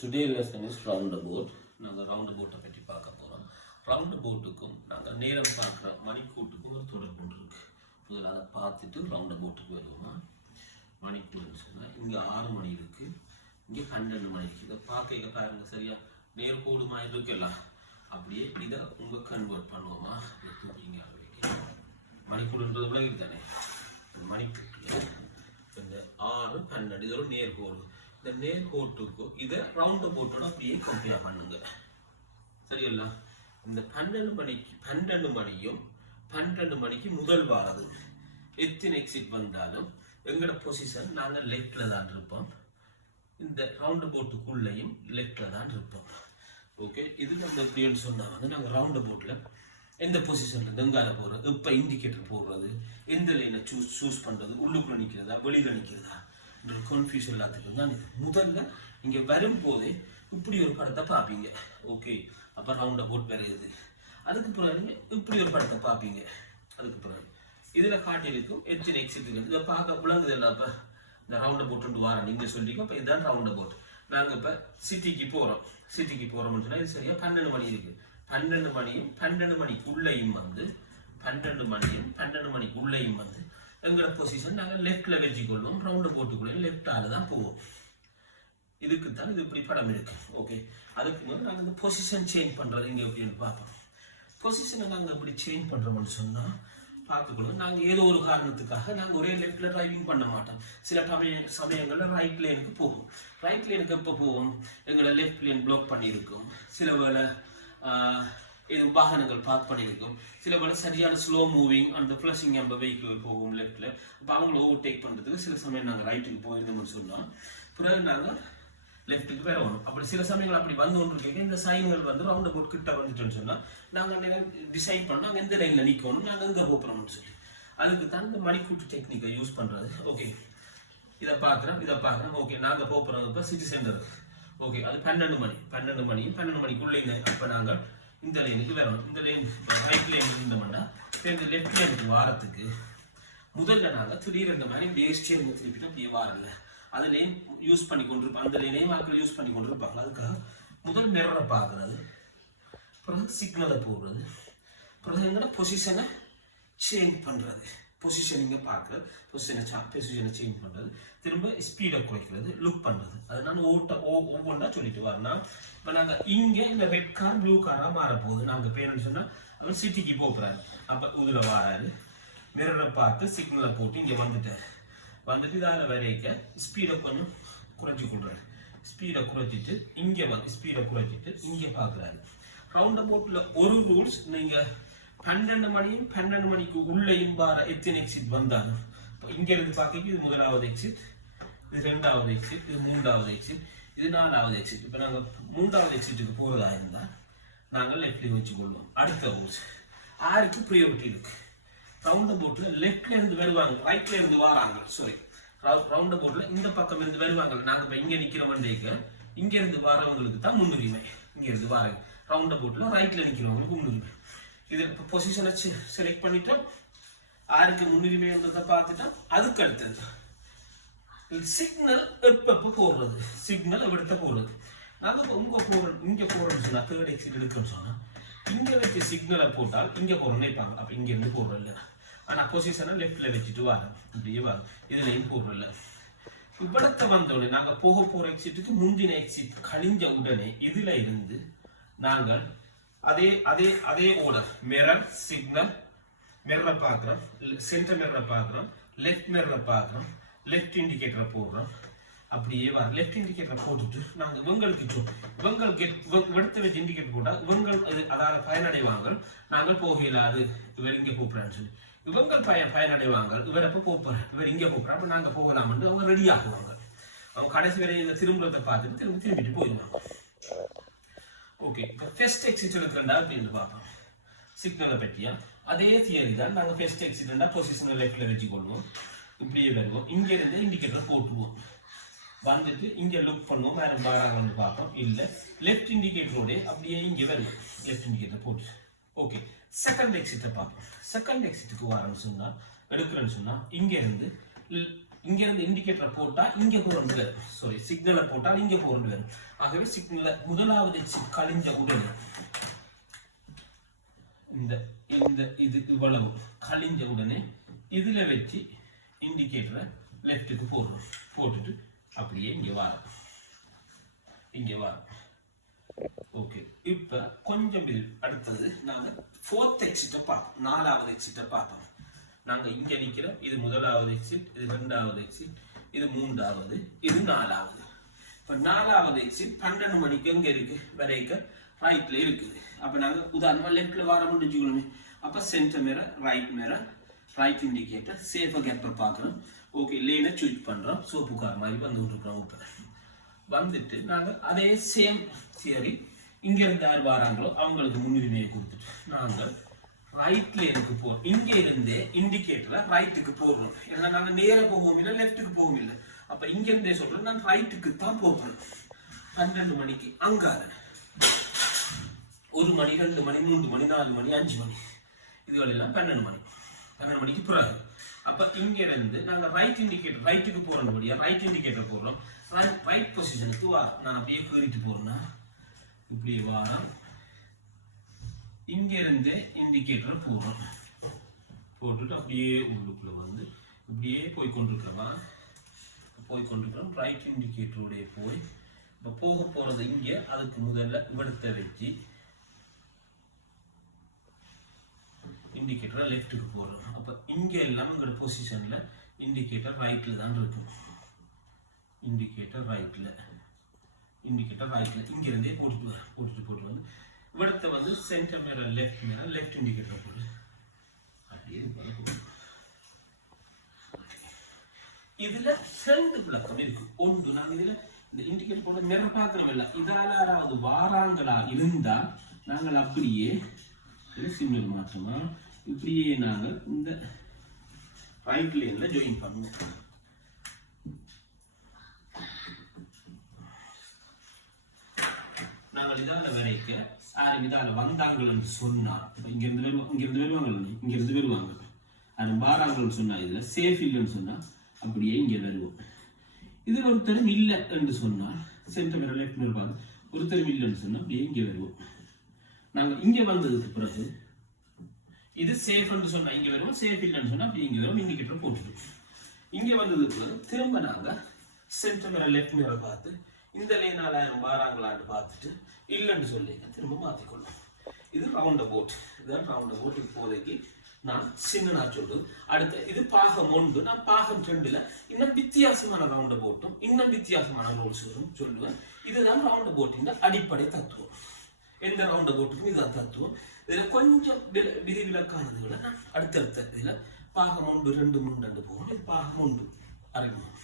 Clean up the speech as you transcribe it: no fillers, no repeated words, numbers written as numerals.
Today lesson is roundabout. நாங்கள் ரவுண்டபோட்டை பற்றி பார்க்க போகிறோம். ரவுண்டபோட்டுக்கும் நாங்கள் நேரம் பார்க்குற மணிக்கூட்டுக்கும் ஒரு தொடர்பு இருக்கு. முதல்ல அதை பார்த்துட்டு ரவுண்டபோட்டுக்கு வருவோமா. மணிக்கூட்டுன்னு சொன்னால் இங்கே 6 மணி இருக்குது, இங்கே 12 மணி இருக்குது. இதை பார்க்க பாருங்க, சரியா நேர்கோடு மாதிரி இருக்குல்ல, அப்படியே இதை உங்கள் கன்வெர்ட் பண்ணுவோமா. தூக்கிங்க மணிக்கூடுன்றது விலகிட்டு தானே. மணிக்கூட்டில் இந்த 6, 12 இது ஒரு நேர்கோடு. இந்த நேர்கோட்டுக்கும் இதை ரவுண்டபோட்டோட அப்படியே கம்பேர் பண்ணுங்க, சரியில்ல. இந்த 12 மணியும் 12 மணிக்கு முதல் வாரது எத்தனை எக்ஸிட் வந்தாலும் எங்களோட பொசிஷன் நாங்கள் லெஃப்ட்ல தான் இருப்போம். இந்த ரவுண்டபோட்டுக்குள்ளேயும் லெஃப்ட்ல தான் இருப்போம். ஓகே, இது நம்ம எப்படின்னு சொன்னா வந்து நாங்கள் ரவுண்டபோட்டில் எந்த பொசிஷன்ல இருந்து எங்கால போகிறது, இப்போ இண்டிகேட்டர் போடுறது, எந்த லைனை சூஸ் பண்ணுறது, உள்ளுக்குள்ள நிற்கிறதா வெளியில் நிற்கிறதா கன்ஃபியூஷன் எல்லாத்துக்கும் தான். முதல்ல இங்கே வரும்போதே இப்படி ஒரு படத்தை பார்ப்பீங்க. ஓகே, அப்போ ரவுண்டபோட் வரையுது. அதுக்கு பிறகு இப்படி ஒரு படத்தை பார்ப்பீங்க. அதுக்கு பிறகு இதில் காட்டியிருக்கும் எத்தனை எக்ஸிட்டுகள் இதை பார்க்க விளங்குது இல்லை. அப்போ இந்த ரவுண்டபோட்டு வார நீங்கள் சொல்லிக்கோ. அப்போ இதுதான் ரவுண்டபோட். நாங்கள் இப்போ சிட்டிக்கு போகிறோம்னு சொன்னால் இது சரியாக 12 மணி இருக்குது. 12 மணியும் 12 மணிக்குள்ளேயும் வந்து 12 மணிக்குள்ளேயும் வந்து எங்களோட பொசிஷன் நாங்கள் லெஃப்டில் வச்சுக்கொள்வோம். ரவுண்டபோட்டுக்குள்ளே லெஃப்டால தான் போவோம். இதுக்கு தான் இது இப்படி படம் இருக்கு. ஓகே, அதுக்கு வந்து நாங்கள் இந்த பொசிஷன் சேஞ்ச் பண்ணுறது இங்கே எப்படின்னு பார்ப்போம். பொசிஷனை நாங்கள் எப்படி சேஞ்ச் பண்ணுறோம்னு சொன்னால் பார்த்துக்கணும். நாங்கள் ஏதோ ஒரு காரணத்துக்காக நாங்கள் ஒரே லெஃப்டில் டிரைவிங் பண்ண மாட்டோம். சில சமயங்களில் ரைட் லேனுக்கு போவோம். ரைட் லேனுக்கு எப்போ போவோம், எங்களை லெஃப்ட் லேன் பிளாக் பண்ணியிருக்கும். சில வேளை எதுவும் வாகனங்கள் பார்க் பண்ணியிருக்கும். சில வேளை சரியான ஸ்லோ மூவிங் அந்த ஃப்ளஷிங் நம்ம வெஹிக்கிள் போகும் லெஃப்டில். அப்போ அவங்கள ஓவர்டேக் பண்ணுறதுக்கு சில சமயம் நாங்கள் ரைட்டுக்கு போயிருந்தோம்னு சொன்னோம். பிறகு நாங்கள் லெஃப்ட்டுக்கு வரணும். அப்படி சில சமயங்கள் அப்படி வந்து ஒன்று கேட்க இந்த சைன்கள் வந்து ரவுண்டபோட் கிட்ட வந்துட்டோன்னு சொன்னால் நாங்கள் டிசைட் பண்ணோம் நாங்கள் எந்த லைனில் நிற்கணும், நாங்கள் எங்கே போகிறோம்னு சொல்லி. அதுக்கு தான் இந்த மணிக்கூட்டு டெக்னிக்கை யூஸ் பண்ணுறது. ஓகே, இதை பார்க்குறோம். ஓகே, நாங்கள் போகிறோம் இப்போ சிட்டி சென்டருக்கு. ஓகே, அது 12 மணியும் 12 மணிக்குள்ளே. அப்போ நாங்கள் இந்த லைனுக்கு வரணும். இந்த லைன் ரைட் லைன் இருந்தோம்னா இந்த லெஃப்ட் லைனுக்கு வாரத்துக்கு முதல்ல நாங்கள் திடீர்னு மாதிரி வேஸ்டே திருப்பிட்டு அப்படியே வாரல அதை லைன் யூஸ் பண்ணி கொண்டிருப்போம். அந்த லைனையும் மக்கள் யூஸ் பண்ணி கொண்டிருப்பாங்க. அதுக்காக முதல் மிரரை பார்க்குறது, பிறகு சிக்னலை போடுறது, பிறகு எங்கன்னா பொசிஷனை சேஞ்ச் பண்ணுறது. பொசிஷனிங்கை பார்க்குறது, பொசிஷனை சேஞ்ச் பண்ணுறது, திரும்ப ஸ்பீடை குறைக்கிறது, லுக் பண்ணுறது. அது நான் ஒவ்வொன்றா சொல்லிட்டு வரேன்னா இப்போ நாங்கள் இங்கே இந்த ரெட் கார் ப்ளூ காராக மாறப்போகுது. நாங்கள் பேரண்ட்ஸ் சொன்னால் அவர் சிட்டிக்கு போகிறாரு. அப்போ இதில் வராரு, மிரரை பார்த்து சிக்னலை போட்டு இங்கே வந்துட்டு இதால் வரைக்க ஸ்பீடை கொஞ்சம் குறைச்சி கொடுறாரு. ஸ்பீடை குறைச்சிட்டு இங்கே ஸ்பீடை குறைச்சிட்டு இங்கே பார்க்குறாரு. ரவுண்டபோட்டில் ஒரு ரூல்ஸ், நீங்கள் 12 மணியும் 12 மணிக்கு உள்ளேயும் வார எத்தனை எக்ஸிட் வந்தாலும் இப்போ இங்கேருந்து பார்க்க இது முதலாவது எக்ஸிட், இது 2வது எக்ஸிட், இது 3வது எக்ஸிட், இது 4வது எக்ஸிட். இப்போ நாங்கள் 3வது எக்ஸிட்டுக்கு போகிறதா இருந்தால் நாங்கள் லெஃப்ட்லேயும் வச்சுக்கொள்வோம். அடுத்த ரூல்ஸ் யாருக்கு ப்ரியாரிட்டி இருக்கு. ரவுண்டபோட்டில் லெஃப்ட்லேருந்து வருவாங்க, ரைட்லேருந்து வராங்க. ரவுண்டபோட்டில் இந்த பக்கம் இருந்து வருவாங்க. நாங்கள் இப்போ இங்கே நிற்கிறோம்ன்றீங்க, இங்கேருந்து வரவங்களுக்கு தான் முன்னுரிமை. இங்கேருந்து வராங்க. ரவுண்டபோட்டில் ரைட்டில் நிற்கிறவங்களுக்கு முன்னுரிமை. இது இப்போ பொசிஷனை செலக்ட் பண்ணிட்டோம், யாருக்கு முன்னுரிமை என்றதை பார்த்துட்டோம். அதுக்கு அடுத்தது சிக்னல் எப்பப்போ போடுறது, சிக்னல் எவிடத்த போடுறது. நாங்கள் இங்கே போகிறோம்னு சொன்னால் 3rd எக்ஸிட் எடுக்கணும்னு சொன்னால் இங்கே வச்சு சிக்னலை போட்டால் இங்கே போகிறோன்னு நினைப்பாங்க. அப்போ இங்கேருந்து போடுறோம் இல்லை, ஆனால் பொசிஷனை லெஃப்டில் வச்சுட்டு வரோம், இப்படியே வரோம், இதுலேயும் போடுறோம் இல்லை. இவ்விடத்தை வந்தோடனே நாங்கள் போகிற எக்ஸிட்டுக்கு முந்தின எக்ஸிட் கழிஞ்ச உடனே இதில் இருந்து நாங்கள் அதே ஓர்டர் மிரர் சிக்னல், மிரரை பார்க்குறோம், சென்டர் மிரரை பார்க்குறோம், லெஃப்ட் மிரரை பார்க்குறோம், லெஃப்ட் இண்டிகேட்டரை போடுறோம். அப்படியே வர லெஃப்ட் இண்டிகேட்டரை போட்டுட்டு நாங்கள் இவங்களுக்கு எடுத்து வச்சு இண்டிகேட்டர் போட்டால் இவங்கள் அதாவது பயனடைவாங்க. நாங்கள் போகலாது, இவர் இங்கே கூப்பிட்றான்னு சொல்லி இவங்கள் பயனடைவாங்க. இவர் எப்போ போகிறார், இவர் இங்கே கூப்பிட்றா, அப்போ நாங்கள் போகலாம்னு அவங்க ரெடி ஆகுவாங்க. அவங்க கடைசி வரை இதை திரும்புறதை பார்த்துட்டு திரும்பிட்டு போயிடுவாங்க. ஓகே, இப்போ ஃபர்ஸ்ட் எக்ஸிட் எடுக்கிறண்டா அப்படின்னு பார்ப்போம். சிக்னலை பற்றியா அதே தியரி தான். நாங்கள் ஃபர்ஸ்ட் எக்ஸிடெண்டா பொசிஷனை லெஃப்டில் வச்சுக்கொள்வோம், இப்படியே வருவோம். இங்கேருந்து இண்டிகேட்டர் போட்டுருவோம், வந்துட்டு இங்கே லுக் பண்ணுவோம், வேறு பாராங்கன்னு பார்ப்போம். இல்லை லெஃப்ட் இண்டிகேட்டரோட அப்படியே இங்கே வருவோம், லெஃப்ட் இண்டிகேட்டர் போட்டு. ஓகே, செகண்ட் எக்ஸிட்டை பார்ப்போம். செகண்ட் எக்ஸிட்டுக்கு வரேன்னு சொன்னால் எடுக்கிறேன்னு சொன்னால் இங்கேருந்து இங்க இருந்து இண்டிகேட்டரை போட்டா இங்க கொண்டு வரும், சாரி சிக்னலை போட்டால் இங்க கொண்டு வரும். ஆகவே சிக்னலை முதலாவது எக்ஸிட் கழிஞ்ச உடனே இந்த இந்த இது இவ்வளவு கழிஞ்ச உடனே இதுல வச்சு இண்டிகேட்டரை லெஃப்ட்டுக்கு போடுறோம். போட்டுட்டு அப்படியே இங்க வரும். ஓகே, இப்ப கொஞ்சம் அடுத்தது நாங்க ஃபோர்த் எக்ஸிட்டை பார்த்தோம், 4வது எக்ஸிட்டை பார்த்தோம். நாங்க இங்க நிக்கிறோம், இது முதலாவது எக்ஸிட், இது 2வது எக்ஸிட், இது 3வது, இது 4வது. இப்ப 4வது எக்ஸிட் 12 மணிக்கு எங்க இருக்கு வரைக்கும் ரைட்ல இருக்குது. அப்ப நாங்க உதாரணமா லெஃப்ட்ல வர முடிஞ்சுக்கணுமே. அப்ப சென்டர் மிரர், ரைட் இண்டிகேட்டர், சேஃபா கேப்பர் பார்க்கறோம். ஓகே, லேனை சூஸ் பண்றோம். சோப்பு கார் மாதிரி வந்து விட்டுருக்கோம். இப்ப வந்துட்டு நாங்க அதே சேம் தியரி இங்க இருந்து யார் வராங்களோ அவங்களுக்கு முன்னுரிமையை கொடுத்துட்டு நாங்கள் ரைட் லேனுக்கு போறோம். இங்க இருந்தே இண்டிகேட்டரை ரைட்டுக்கு போடுறோம். ஏன்னா நாங்க நேர போகவும் இல்லை, லெஃப்ட்டுக்கு போகவும் இல்லை. அப்ப இங்க இருந்தே சொல்றோம் நான் ரைட்டுக்கு தான் போகிறேன். 12 மணிக்கு அங்கால 1 மணி, 2 மணி, 3 மணி, 4 மணி, 5 மணி, இதுவெல்லாம் 12 மணிக்கு பிறகு. அப்ப இங்க இருந்து நாங்க ரைட் இண்டிகேட்டர் ரைட்டுக்கு போறோம். ரைட் இண்டிகேட்டர் போடுறோம். ரைட் பொசிஷனுக்கு வரோம். நான் அப்படியே கேறிட்டு போறேன்னா இப்படியே வரோம். இங்க இருந்து இண்டிகேட்டர் போடுறோம். போட்டுட்டு அப்படியே உள்ளுக்குள்ள வந்து இப்படியே போய் கொண்டிருக்கிறோம். ரைட் இண்டிகேட்டரோட போய் இப்போ போக போறது இங்க. அதுக்கு முதல்ல இவடத்தை வச்சு இண்டிகேட்டரை லெஃப்ட்டுக்கு போடுறோம். அப்ப இங்க எல்லாம் உங்களோட பொசிஷன்ல இண்டிகேட்டர் ரைட்ல தான் இருக்கும். இண்டிகேட்டர் ரைட்ல இங்க இருந்தே போட்டு வந்து இவடத்தை வந்து சென்டர் மிரர், லெஃப்ட் இண்டிகேட்டர் போடு. அப்படியே இதுல 2 விளக்கம் இருக்கு. ஒன்று, நாங்க இதுல இந்த இண்டிகேட்டர் போட மிரர் பார்க்கணும் இல்லை, இதால யாராவது வாராங்களா இருந்தா நாங்கள் அப்படியே சிக்னல் மாற்றமா இப்படியே நாங்கள் இந்த ரைட் லேன்ல ஜாயின் பண்ணுவோம். நாங்கள் இதால வரைக்க யாரும் இதால வந்தாங்கன்னு சொன்னா, இங்கிருந்து வருவாங்க. அது பாராங்கன்னு சொன்னா இதுல சேஃப் இல்லைன்னு சொன்னா அப்படியே இங்க வருவோம். இதுல ஒருத்தரும் இல்லை என்று சொன்னால் சென்டர் மிரர், லெஃப்ட் மிரர் பார்த்து ஒருத்தரும் இல்லைன்னு சொன்னா அப்படியே இங்க வருவோம். நாங்க இங்க வந்ததுக்கு பிறகு இது சேஃப் என்று சொன்னா இங்க வருவோம், சேஃப் இல்லைன்னு சொன்னா அப்படி இங்க வரும். இண்டிகேட்டர் போட்டுருவோம். இங்க வந்ததுக்கு பிறகு திரும்ப நாங்க சென்டர் மிரர், லெஃப்ட் மிரர் பார்த்து இந்த லேனால வாராங்களான்னு பார்த்துட்டு இல்லைன்னு சொல்லி திரும்ப மாற்றிக்கொள்ளும். இது ரவுண்ட் அபவுட். இதுதான் ரவுண்ட் அபவுட். இப்போதைக்கு நான் சின்ன சொல்றது. அடுத்து இது பாகம் 1. நான் பாகம் 2ல இன்னும் வித்தியாசமான ரவுண்ட் அபவுட்டும் இன்னும் வித்தியாசமான ரூல்ஸும் சொல்லுவேன். இதுதான் ரவுண்ட் அபவுட்டின் அடிப்படை தத்துவம். எந்த ரவுண்ட் அபவுட்டுக்கும் இதுதான் தத்துவம். இதுல கொஞ்சம் விதிவிலக்கானதுகளை நான் அடுத்தடுத்த இதுல பாகம் 1, 2, 3 போகணும். இது பாகம் 1 அறிமுகம்.